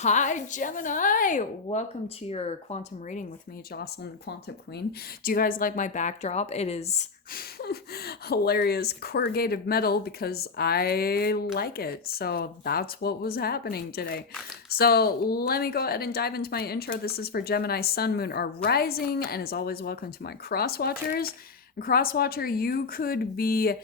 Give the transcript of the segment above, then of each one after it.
Hi, Gemini! Welcome to your quantum reading with me, Jocelyn, the Quantum Queen. Do you guys like my backdrop? It is hilarious corrugated metal because I like it. So that's what was happening today. So let me go ahead and dive into my intro. This is for Gemini, Sun, Moon, or Rising. And as always, welcome to my cross watchers. Crosswatcher, you could be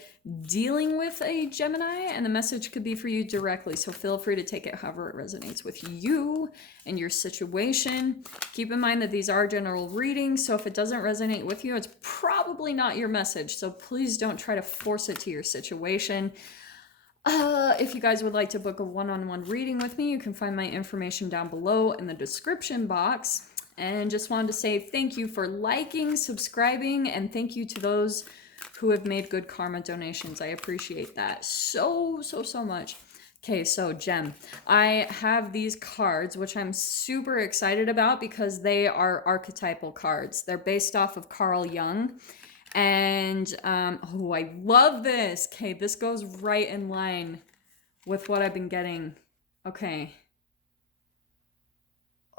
dealing with a Gemini and the message could be for you directly. So feel free to take it however it resonates with you and your situation. Keep in mind that these are general readings. So if it doesn't resonate with you, it's probably not your message. So please don't try to force it to your situation. If you guys would like to book a one-on-one reading with me, you can find my information down below in the description box. And just wanted to say thank you for liking, subscribing, and thank you to those who have made good karma donations. I appreciate that so much. Okay, so Gem, I have these cards, which I'm super excited about because they are archetypal cards. They're based off of Carl Jung. And, oh, I love this. Okay, this goes right in line with what I've been getting. Okay.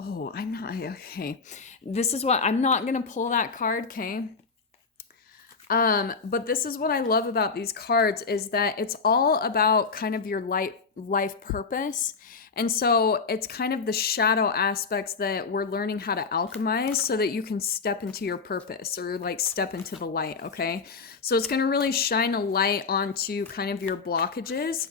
Oh, I'm not, okay. This is what, I'm not gonna pull that card, okay? But this is what I love about these cards is that it's all about kind of your life purpose. And so it's kind of the shadow aspects that we're learning how to alchemize so that you can step into your purpose or like step into the light, okay? So it's gonna really shine a light onto kind of your blockages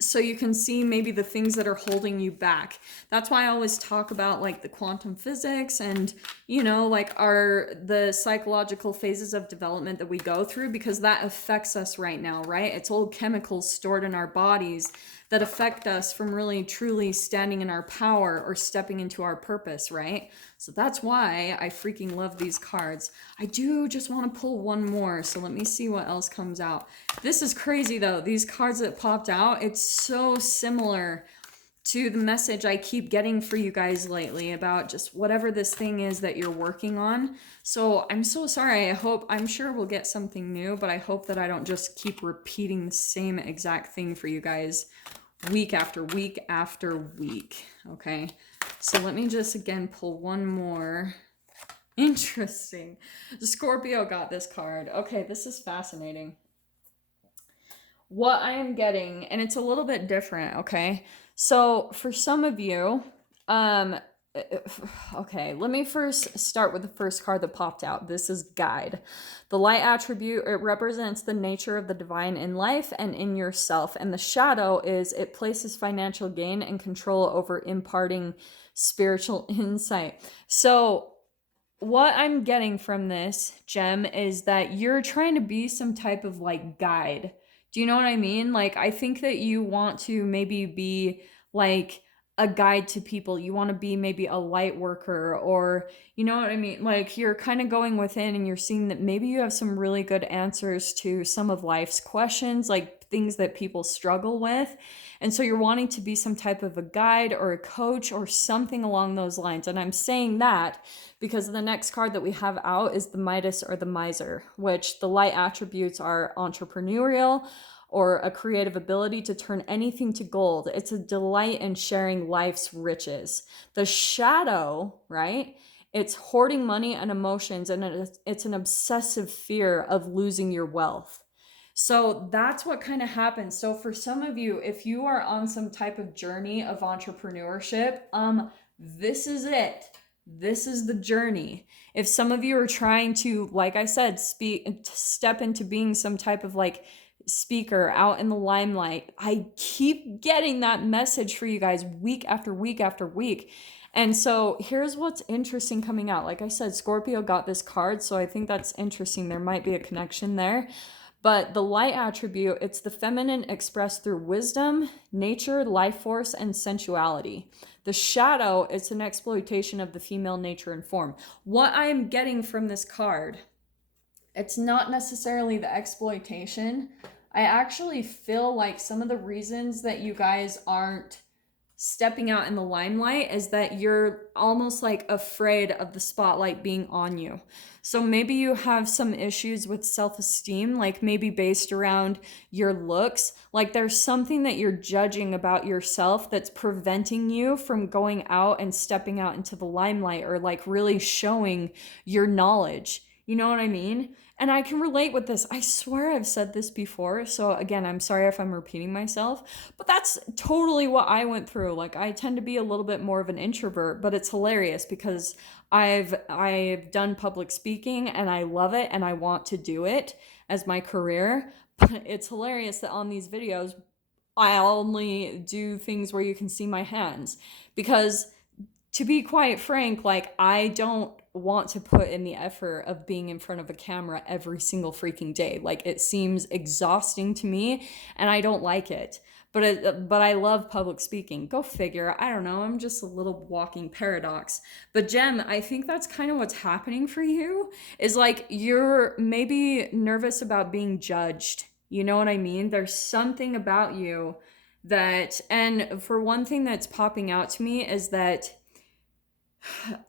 so you can see maybe the things that are holding you back. That's why I always talk about like the quantum physics and, you know, like the psychological phases of development that we go through, because that affects us right now, right? It's old chemicals stored in our bodies that affect us from really truly standing in our power or stepping into our purpose, right? So that's why I freaking love these cards. I do just want to pull one more, so let me see what else comes out. This is crazy though. These cards that popped out, it's so similar to the message I keep getting for you guys lately about just whatever this thing is that you're working on. So I'm so sorry. I'm sure we'll get something new, but I hope that I don't just keep repeating the same exact thing for you guys week after week after week. Okay, so let me just again pull one more. Interesting. Scorpio got this card. Okay, this is fascinating. What I am getting, and it's a little bit different, okay? So for some of you, okay, let me first start with the first card that popped out. This is Guide. The light attribute, it represents the nature of the divine in life and in yourself. And the shadow is it places financial gain and control over imparting spiritual insight. So what I'm getting from this, Gem, is that you're trying to be some type of like guide. Do you know what I mean? Like, I think that you want to maybe be like a guide to people. You want to be maybe a light worker, or you know what I mean? Like, you're kind of going within and you're seeing that maybe you have some really good answers to some of life's questions, like things that people struggle with. And so you're wanting to be some type of a guide or a coach or something along those lines. And I'm saying that because the next card that we have out is the Midas or the Miser, which the light attributes are entrepreneurial or a creative ability to turn anything to gold. It's a delight in sharing life's riches. The shadow, right? It's hoarding money and emotions, and it's an obsessive fear of losing your wealth. So that's what kind of happens. So for some of you, if you are on some type of journey of entrepreneurship, this is it. This is the journey. If some of you are trying to, like I said, step into being some type of like speaker out in the limelight, I keep getting that message for you guys week after week after week. And so here's what's interesting coming out. Like I said, Scorpio got this card, so I think that's interesting. There might be a connection there. But the light attribute, it's the feminine expressed through wisdom, nature, life force, and sensuality. The shadow, it's an exploitation of the female nature and form. What I am getting from this card, it's not necessarily the exploitation. I actually feel like some of the reasons that you guys aren't stepping out in the limelight is that you're almost like afraid of the spotlight being on you. So maybe you have some issues with self-esteem, like maybe based around your looks. Like there's something that you're judging about yourself that's preventing you from going out and stepping out into the limelight, or like really showing your knowledge. You know what I mean? And I can relate with this. I swear I've said this before. So again, I'm sorry if I'm repeating myself, but that's totally what I went through. Like I tend to be a little bit more of an introvert, but it's hilarious because I've done public speaking and I love it and I want to do it as my career. But it's hilarious that on these videos I only do things where you can see my hands, because to be quite frank, like I don't want to put in the effort of being in front of a camera every single freaking day. Like it seems exhausting to me and I don't like it. But I love public speaking. Go figure. I don't know. I'm just a little walking paradox. But Jem, I think that's kind of what's happening for you, is like you're maybe nervous about being judged. You know what I mean? There's something about you that, and for one thing that's popping out to me is that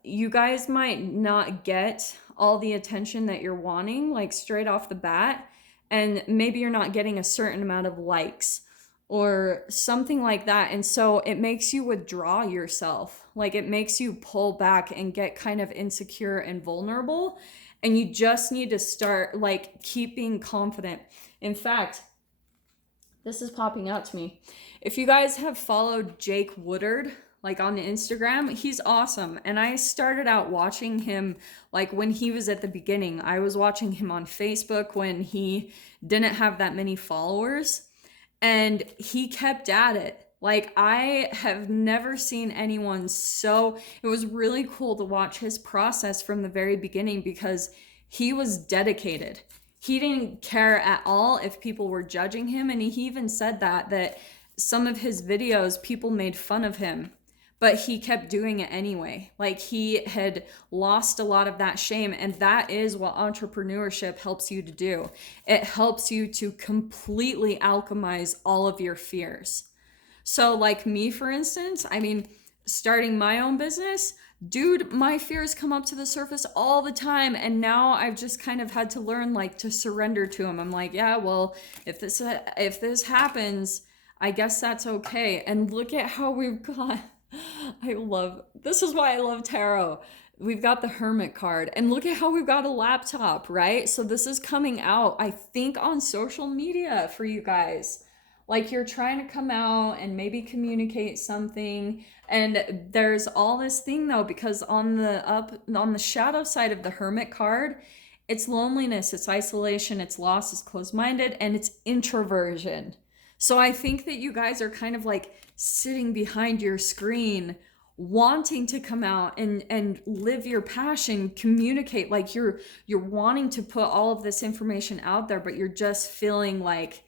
you guys might not get all the attention that you're wanting, like straight off the bat, and maybe you're not getting a certain amount of likes or something like that. And so it makes you withdraw yourself. Like it makes you pull back and get kind of insecure and vulnerable. And you just need to start like keeping confident. In fact, this is popping out to me. If you guys have followed Jake Woodard, like on Instagram, he's awesome. And I started out watching him like when he was at the beginning. I was watching him on Facebook when he didn't have that many followers, and he kept at it. Like I have never seen anyone so, it was really cool to watch his process from the very beginning because he was dedicated. He didn't care at all if people were judging him. And he even said that some of his videos, people made fun of him, but he kept doing it anyway. Like he had lost a lot of that shame. And that is what entrepreneurship helps you to do. It helps you to completely alchemize all of your fears. So like me, for instance, I mean, starting my own business, dude, my fears come up to the surface all the time. And now I've just kind of had to learn like to surrender to them. I'm like, yeah, well, if this happens, I guess that's okay. And look at how we've got, this is why I love tarot. We've got the Hermit card, and look at how we've got a laptop, right? So this is coming out, I think, on social media for you guys. Like you're trying to come out and maybe communicate something. And there's all this thing though, because on the shadow side of the Hermit card, it's loneliness, it's isolation, it's loss, it's closed-minded, and it's introversion. So I think that you guys are kind of like sitting behind your screen wanting to come out and live your passion, communicate, like you're wanting to put all of this information out there, but you're just feeling like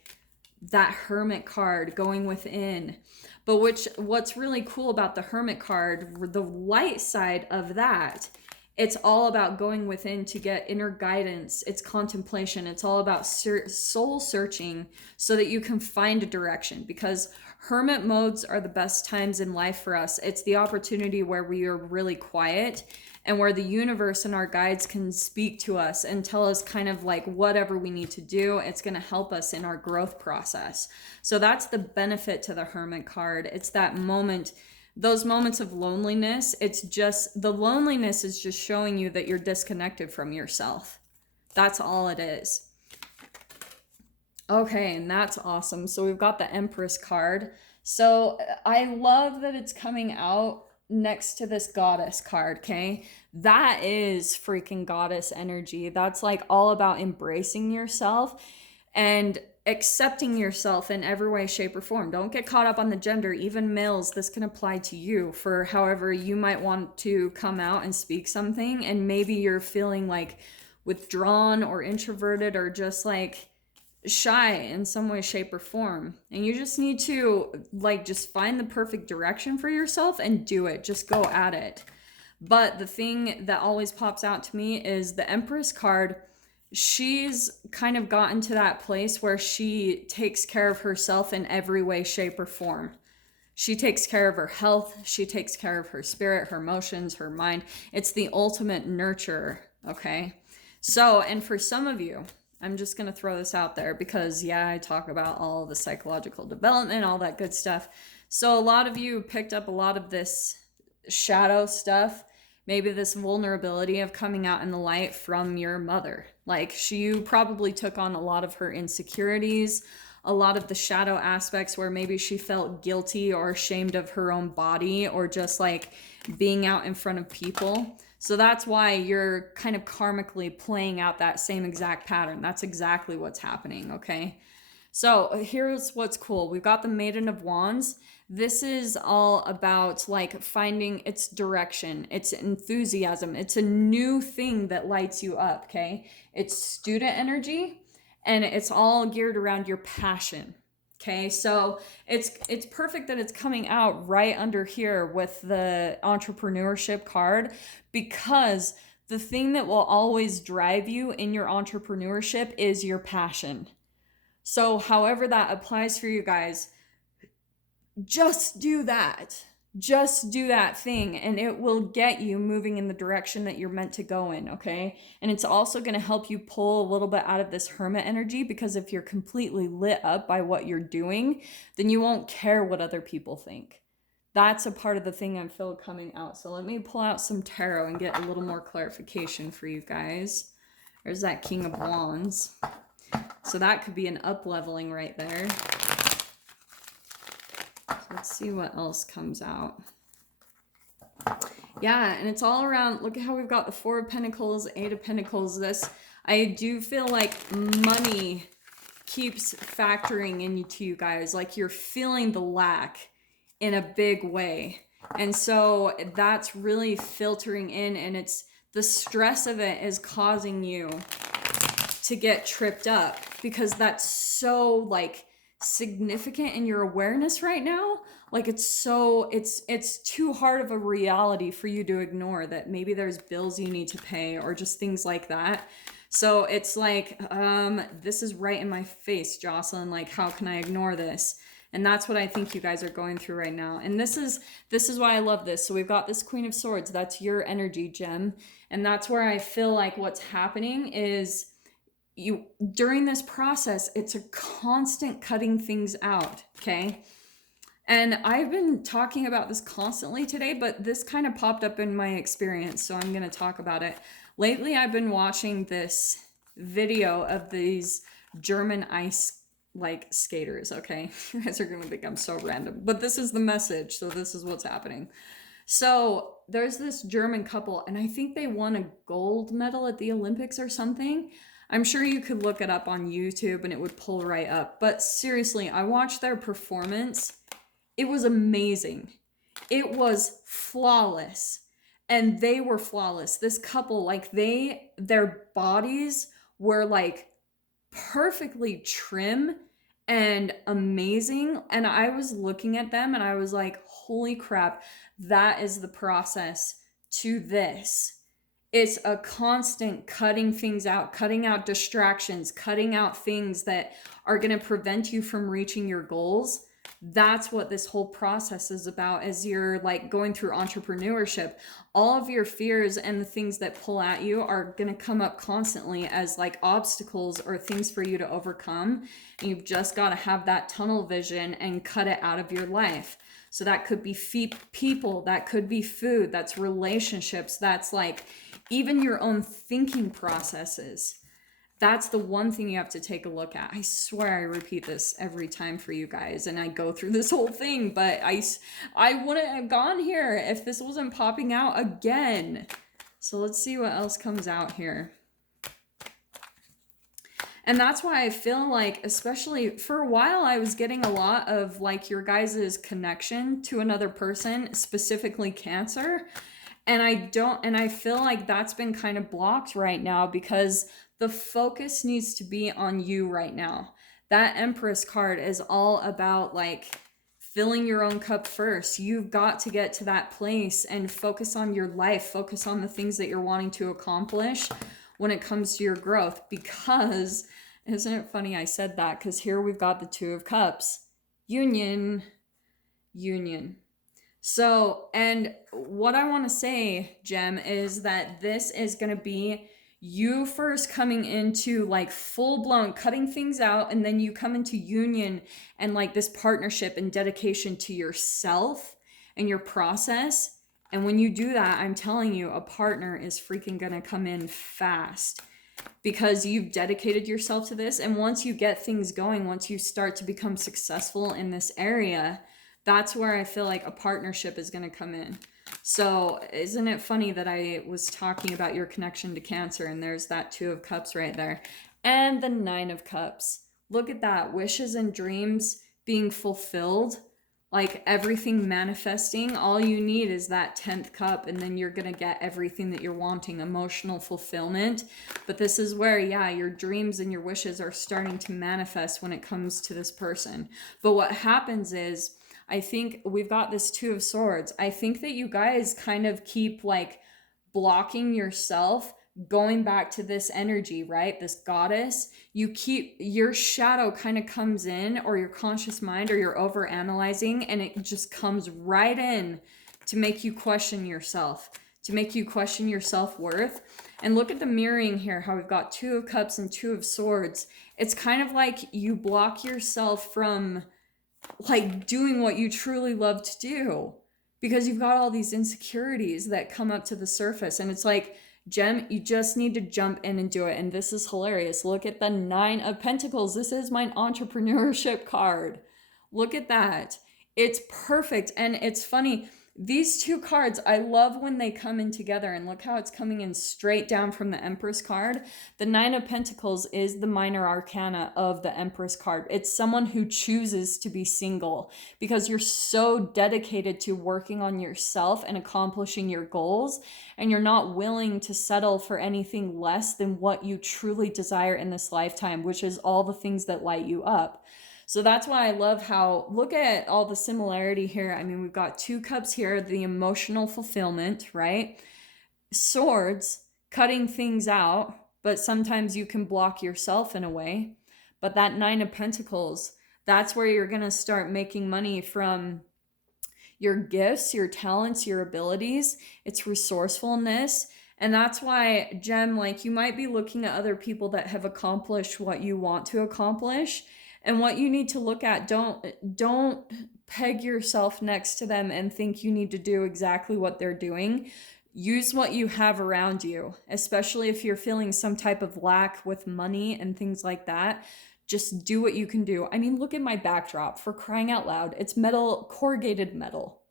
that Hermit card going within. But what's really cool about the Hermit card, the light side of that, it's all about going within to get inner guidance. It's contemplation. It's all about soul searching so that you can find a direction, because hermit modes are the best times in life for us. It's the opportunity where we are really quiet and where the universe and our guides can speak to us and tell us kind of like whatever we need to do. It's going to help us in our growth process. So that's the benefit to the Hermit card. It's that moment, those moments of loneliness. It's just, the loneliness is just showing you that you're disconnected from yourself. That's all it is. Okay, and that's awesome. So we've got the Empress card. So I love that it's coming out next to this Goddess card, okay? That is freaking goddess energy. That's like all about embracing yourself and accepting yourself in every way, shape, or form. Don't get caught up on the gender. Even males, this can apply to you for however you might want to come out and speak something, and maybe you're feeling like withdrawn or introverted or just like shy in some way, shape, or form. And you just need to like just find the perfect direction for yourself and do it. Just go at it. But the thing that always pops out to me is the Empress card. She's kind of gotten to that place where she takes care of herself in every way, shape, or form. She takes care of her health. She takes care of her spirit, her emotions, her mind. It's the ultimate nurturer, okay? So, and for some of you, I'm just going to throw this out there because, yeah, I talk about all the psychological development, all that good stuff. So a lot of you picked up a lot of this shadow stuff, maybe this vulnerability of coming out in the light from your mother. Like you probably took on a lot of her insecurities, a lot of the shadow aspects where maybe she felt guilty or ashamed of her own body or just like being out in front of people. So that's why you're kind of karmically playing out that same exact pattern. That's exactly what's happening, okay? So here's what's cool. We've got the Maiden of Wands. This is all about like finding its direction, its enthusiasm. It's a new thing that lights you up, okay? It's student energy and it's all geared around your passion. Okay, so it's perfect that it's coming out right under here with the entrepreneurship card, because the thing that will always drive you in your entrepreneurship is your passion. So however that applies for you guys, just do that. Just do that thing and it will get you moving in the direction that you're meant to go in, okay? And it's also going to help you pull a little bit out of this hermit energy, because if you're completely lit up by what you're doing, then you won't care what other people think. That's a part of the thing I feel coming out. So let me pull out some tarot and get a little more clarification for you guys. There's that King of Wands. So that could be an up-leveling right there. Let's see what else comes out. Yeah, and it's all around, look at how we've got the Four of Pentacles, Eight of Pentacles. This, I do feel like money keeps factoring into you guys. Like you're feeling the lack in a big way. And so that's really filtering in, and it's the stress of it is causing you to get tripped up, because that's so like significant in your awareness right now. Like it's too hard of a reality for you to ignore, that maybe there's bills you need to pay or just things like that. So it's like, this is right in my face, Jocelyn. Like, how can I ignore this? And that's what I think you guys are going through right now. And this is why I love this. So we've got this Queen of Swords. That's your energy, Gem. And that's where I feel like what's happening is you, during this process, it's a constant cutting things out, okay? And I've been talking about this constantly today, but this kind of popped up in my experience, so I'm going to talk about it. Lately, I've been watching this video of these German ice like skaters, okay? You guys are going to think I'm so random, but this is the message, so this is what's happening. So there's this German couple, and I think they won a gold medal at the Olympics or something. I'm sure you could look it up on YouTube and it would pull right up. But seriously, I watched their performance. It was amazing. It was flawless. And they were flawless. This couple, like their bodies were like perfectly trim and amazing. And I was looking at them and I was like, holy crap, that is the process to this. It's a constant cutting things out, cutting out distractions, cutting out things that are going to prevent you from reaching your goals. That's what this whole process is about as you're like going through entrepreneurship. All of your fears and the things that pull at you are going to come up constantly as like obstacles or things for you to overcome. And you've just got to have that tunnel vision and cut it out of your life. So that could be people, that could be food, that's relationships, that's like even your own thinking processes. That's the one thing you have to take a look at. I swear I repeat this every time for you guys and I go through this whole thing, but I wouldn't have gone here if this wasn't popping out again. So let's see what else comes out here. And that's why I feel like, especially for a while, I was getting a lot of like your guys' connection to another person, specifically Cancer. And I feel like that's been kind of blocked right now because the focus needs to be on you right now. That Empress card is all about like filling your own cup first. You've got to get to that place and focus on your life, focus on the things that you're wanting to accomplish when it comes to your growth. Because isn't it funny I said that? Because here we've got the Two of Cups, union. union. So, and what I want to say, Gem, is that this is going to be you first coming into like full blown cutting things out, and then you come into union and like this partnership and dedication to yourself and your process. And when you do that, I'm telling you, a partner is freaking going to come in fast because you've dedicated yourself to this. And once you get things going, once you start to become successful in this area, that's where I feel like a partnership is going to come in. So isn't it funny that I was talking about your connection to Cancer, and there's that 2 of Cups right there, and the 9 of Cups. Look at that, wishes and dreams being fulfilled, like everything manifesting. All you need is that 10th cup, and then you're gonna get everything that you're wanting, emotional fulfillment. But this is where, yeah, your dreams and your wishes are starting to manifest when it comes to this person. But what happens is, I think we've got this 2 of Swords. I think that you guys kind of keep like blocking yourself, going back to this energy, right? This goddess. You keep, your shadow kind of comes in, or your conscious mind, or you're over analyzing, and it just comes right in to make you question yourself, to make you question your self-worth. And look at the mirroring here, how we've got 2 of Cups and 2 of Swords. It's kind of like you block yourself from like doing what you truly love to do because you've got all these insecurities that come up to the surface. And it's like, Gem, you just need to jump in and do it. And this is hilarious. Look at the 9 of Pentacles. This is my entrepreneurship card. Look at that. It's perfect. And it's funny. These 2 cards, I love when they come in together, and look how it's coming in straight down from the Empress card. The 9 of Pentacles is the minor arcana of the Empress card. It's someone who chooses to be single because you're so dedicated to working on yourself and accomplishing your goals, and you're not willing to settle for anything less than what you truly desire in this lifetime, which is all the things that light you up. So that's why I love how, look at all the similarity here. I mean, we've got 2 cups here, the emotional fulfillment, right? Swords, cutting things out, but sometimes you can block yourself in a way. But that 9 of Pentacles, that's where you're going to start making money from your gifts, your talents, your abilities. It's resourcefulness. And that's why, Gem, like you might be looking at other people that have accomplished what you want to accomplish. And what you need to look at, don't peg yourself next to them and think you need to do exactly what they're doing. Use what you have around you, especially if you're feeling some type of lack with money and things like that. Just do what you can do. I mean, look at my backdrop, for crying out loud. It's metal, corrugated metal.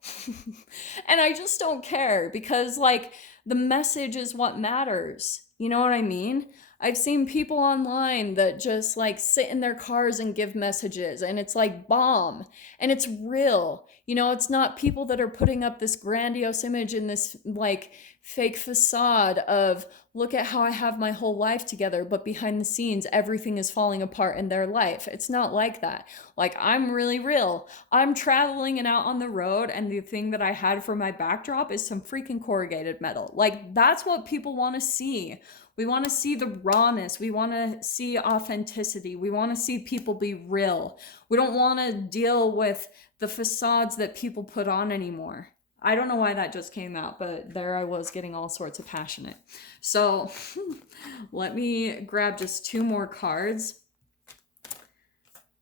And I just don't care because like the message is what matters. You know what I mean? I've seen people online that just like sit in their cars and give messages, and it's like bomb, and it's real. You know, it's not people that are putting up this grandiose image in this like fake facade of, look at how I have my whole life together, but behind the scenes, everything is falling apart in their life. It's not like that. Like, I'm really real. I'm traveling and out on the road, and the thing that I had for my backdrop is some freaking corrugated metal. Like, that's what people want to see. We want to see the rawness. We want to see authenticity. We want to see people be real. We don't want to deal with the facades that people put on anymore. I don't know why that just came out, but there I was getting all sorts of passionate. So let me grab just 2 more cards.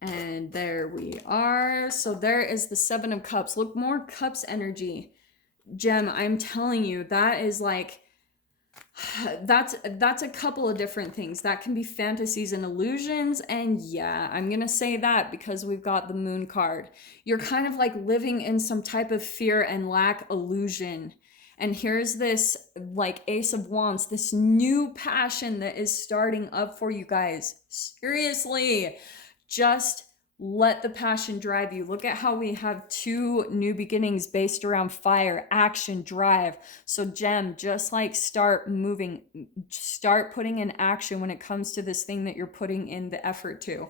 And there we are. So there is the 7 of Cups. Look, more Cups energy. Gem, I'm telling you, that is like, that's a couple of different things. That can be fantasies and illusions, and yeah, I'm gonna say that because we've got the Moon card. You're kind of like living in some type of fear and lack illusion, and here's this like Ace of Wands, this new passion that is starting up for you guys. Seriously, just let the passion drive you. Look at how we have 2 new beginnings based around fire, action, drive. So Gem, just like start moving, start putting in action when it comes to this thing that you're putting in the effort to.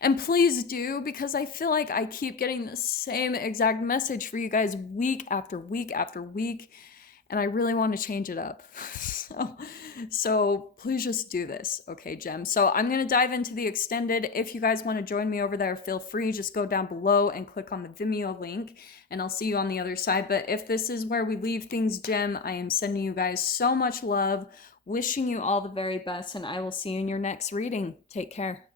And please do, because I feel like I keep getting the same exact message for you guys week after week after week. and I really want to change it up. So please just do this, okay, Gem? So I'm going to dive into the extended. If you guys want to join me over there, feel free. Just go down below and click on the Vimeo link, and I'll see you on the other side. But if this is where we leave things, Gem, I am sending you guys so much love, wishing you all the very best, and I will see you in your next reading. Take care.